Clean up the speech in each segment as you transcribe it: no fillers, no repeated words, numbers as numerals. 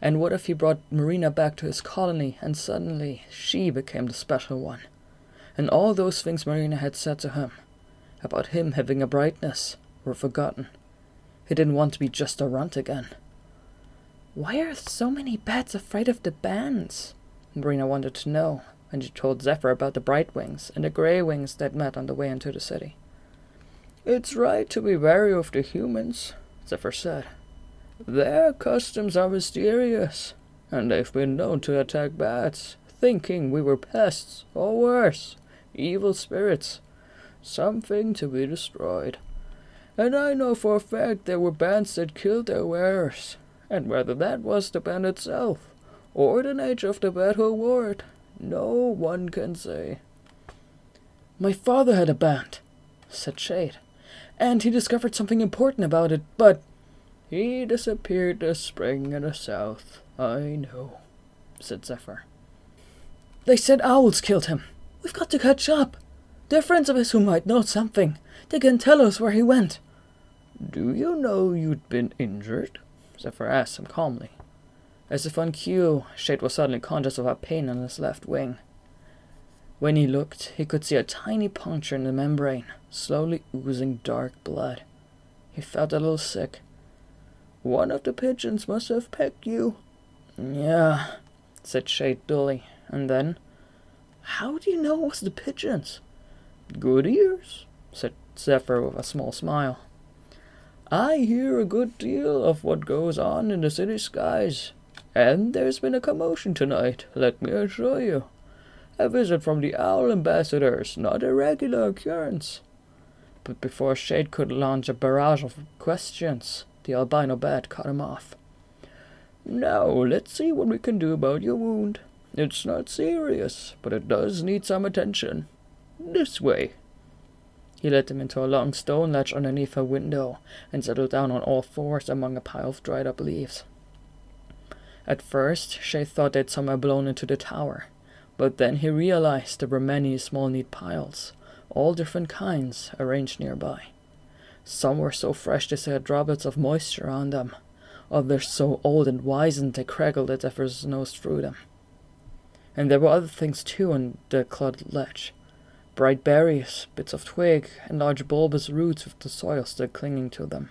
And what if he brought Marina back to his colony, and suddenly she became the special one? And all those things Marina had said to him, about him having a brightness, were forgotten. He didn't want to be just a runt again. Why are so many bats afraid of the bands? Marina wanted to know, and she told Zephyr about the Bright Wings and the Grey Wings they'd met on the way into the city. "It's right to be wary of the humans," Zephyr said. "Their customs are mysterious, and they've been known to attack bats, thinking we were pests, or worse, evil spirits, something to be destroyed. And I know for a fact there were bands that killed their wearers, and whether that was the band itself, or the nature of the bat who wore it, no one can say." "My father had a band," said Shade, "and he discovered something important about it, but—" "He disappeared this spring in the south, I know," said Zephyr. "They said owls killed him. We've got to catch up. There are friends of his who might know something. They can tell us where he went." "Do you know you'd been injured?" Zephyr asked him calmly. As if on cue, Shade was suddenly conscious of a pain on his left wing. When he looked, he could see a tiny puncture in the membrane, slowly oozing dark blood. He felt a little sick. "One of the pigeons must have pecked you." "Yeah," said Shade dully, and then, "How do you know it was the pigeons?" "Good ears," said Zephyr with a small smile. "I hear a good deal of what goes on in the city skies, and there's been a commotion tonight, let me assure you. A visit from the owl ambassadors, not a regular occurrence." But before Shade could launch a barrage of questions, the albino bat cut him off. "Now, let's see what we can do about your wound. It's not serious, but it does need some attention. This way." He led them into a long stone ledge underneath a window, and settled down on all fours among a pile of dried-up leaves. At first, Shade thought they'd somewhere blown into the tower, but then he realized there were many small neat piles, all different kinds, arranged nearby. Some were so fresh they had droplets of moisture on them, others so old and wizened they crackled as Zephyr's nose through them. And there were other things too on the clodded ledge. Bright berries, bits of twig, and large bulbous roots with the soil still clinging to them.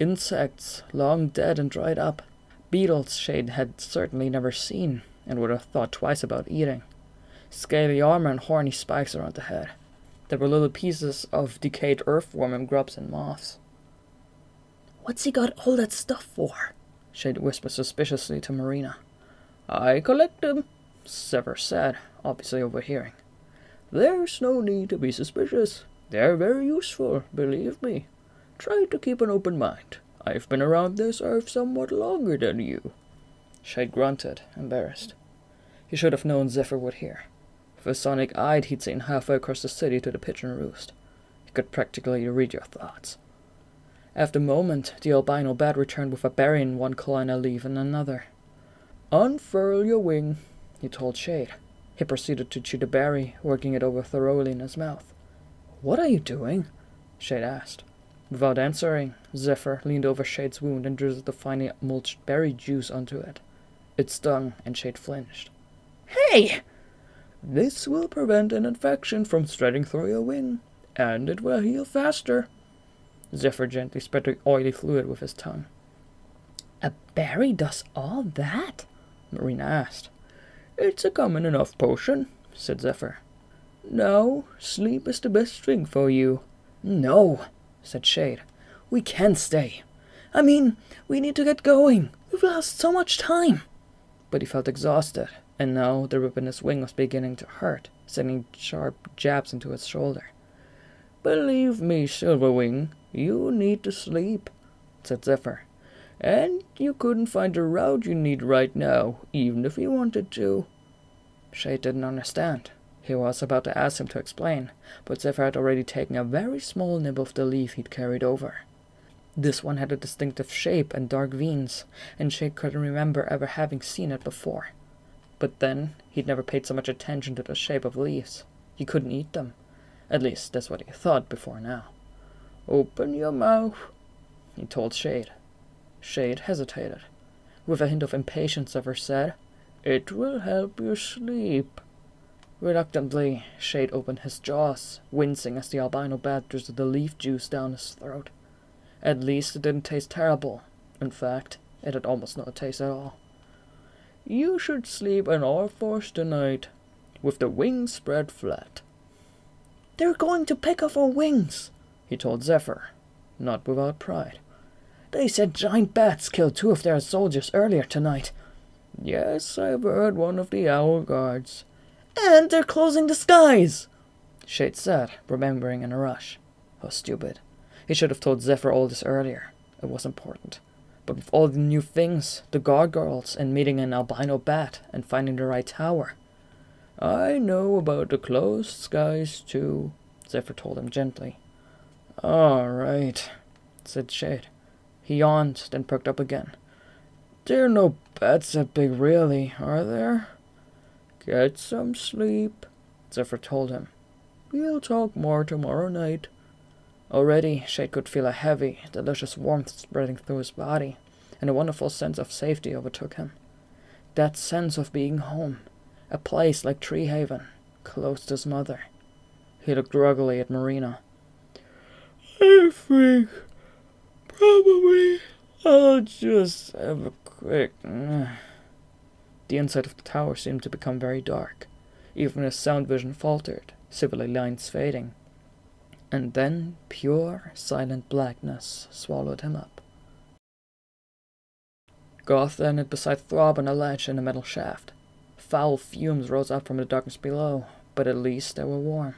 Insects, long dead and dried up. Beetles Shade had certainly never seen, and would have thought twice about eating. Scaly armor and horny spikes around the head. There were little pieces of decayed earthworm and grubs and moths. "What's he got all that stuff for?" Shade whispered suspiciously to Marina. "I collect them," Zephyr said, obviously overhearing. "There's no need to be suspicious. They're very useful, believe me. Try to keep an open mind. I've been around this earth somewhat longer than you." Shade grunted, embarrassed. He should have known Zephyr would hear. With his sonic eye, he'd seen halfway across the city to the pigeon roost. He could practically read your thoughts. After a moment, the albino bat returned with a berry in one claw and a leaf in another. "Unfurl your wing," he told Shade. He proceeded to chew the berry, working it over thoroughly in his mouth. "What are you doing?" Shade asked. Without answering, Zephyr leaned over Shade's wound and drizzled the finely mulched berry juice onto it. It stung, and Shade flinched. "Hey!" "This will prevent an infection from spreading through your wing, and it will heal faster." Zephyr gently spread the oily fluid with his tongue. "A berry does all that?" Marina asked. "It's a common enough potion," said Zephyr. "Now, sleep is the best thing for you." "No," said Shade. "We can't stay. I mean, we need to get going. We've lost so much time." But he felt exhausted, and now the rip in his wing was beginning to hurt, sending sharp jabs into his shoulder. "Believe me, Silverwing, you need to sleep," said Zephyr. "And you couldn't find the route you need right now, even if you wanted to." Shade didn't understand. He was about to ask him to explain, but Zephyr had already taken a very small nib of the leaf he'd carried over. This one had a distinctive shape and dark veins, and Shade couldn't remember ever having seen it before. But then, he'd never paid so much attention to the shape of leaves. He couldn't eat them. At least, that's what he thought before now. "Open your mouth," he told Shade. Shade hesitated. With a hint of impatience, Zephyr said, "It will help you sleep." Reluctantly, Shade opened his jaws, wincing as the albino bat drizzled the leaf juice down his throat. At least it didn't taste terrible. In fact, it had almost no taste at all. "You should sleep on all fours tonight, with the wings spread flat." "They're going to pick off our wings," he told Zephyr, not without pride. "They said giant bats killed 2 of their soldiers earlier tonight." "Yes, I've heard one of the owl guards." "And they're closing the skies," Shade said, remembering in a rush. How stupid. He should have told Zephyr all this earlier. It was important. But with all the new things, the gargoyles, and meeting an albino bat, and finding the right tower. "I know about the closed skies too," Zephyr told him gently. "All right," said Shade. He yawned, then perked up again. "There are no bats that big really, are there?" "Get some sleep," Zephyr told him. "We'll talk more tomorrow night." Already, Shade could feel a heavy, delicious warmth spreading through his body, and a wonderful sense of safety overtook him. That sense of being home, a place like Treehaven, close to his mother. He looked ruggedly at Marina. "I think probably I'll just have a quick..." The inside of the tower seemed to become very dark. Even his sound vision faltered, civilian lines fading. And then pure, silent blackness swallowed him up. Goth landed beside Throb on a ledge in a metal shaft. Foul fumes rose up from the darkness below, but at least they were warm.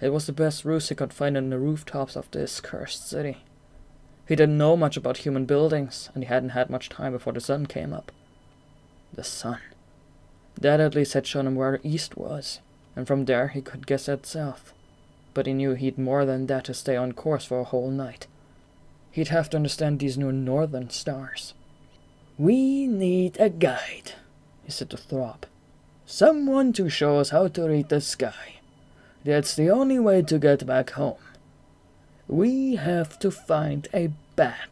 It was the best roost he could find on the rooftops of this cursed city. He didn't know much about human buildings, and he hadn't had much time before the sun came up. The sun. That at least had shown him where the east was, and from there he could guess at south. But he knew he'd more than that to stay on course for a whole night. He'd have to understand these new northern stars. "We need a guide," he said to Throb. "Someone to show us how to read the sky. That's the only way to get back home. We have to find a bat."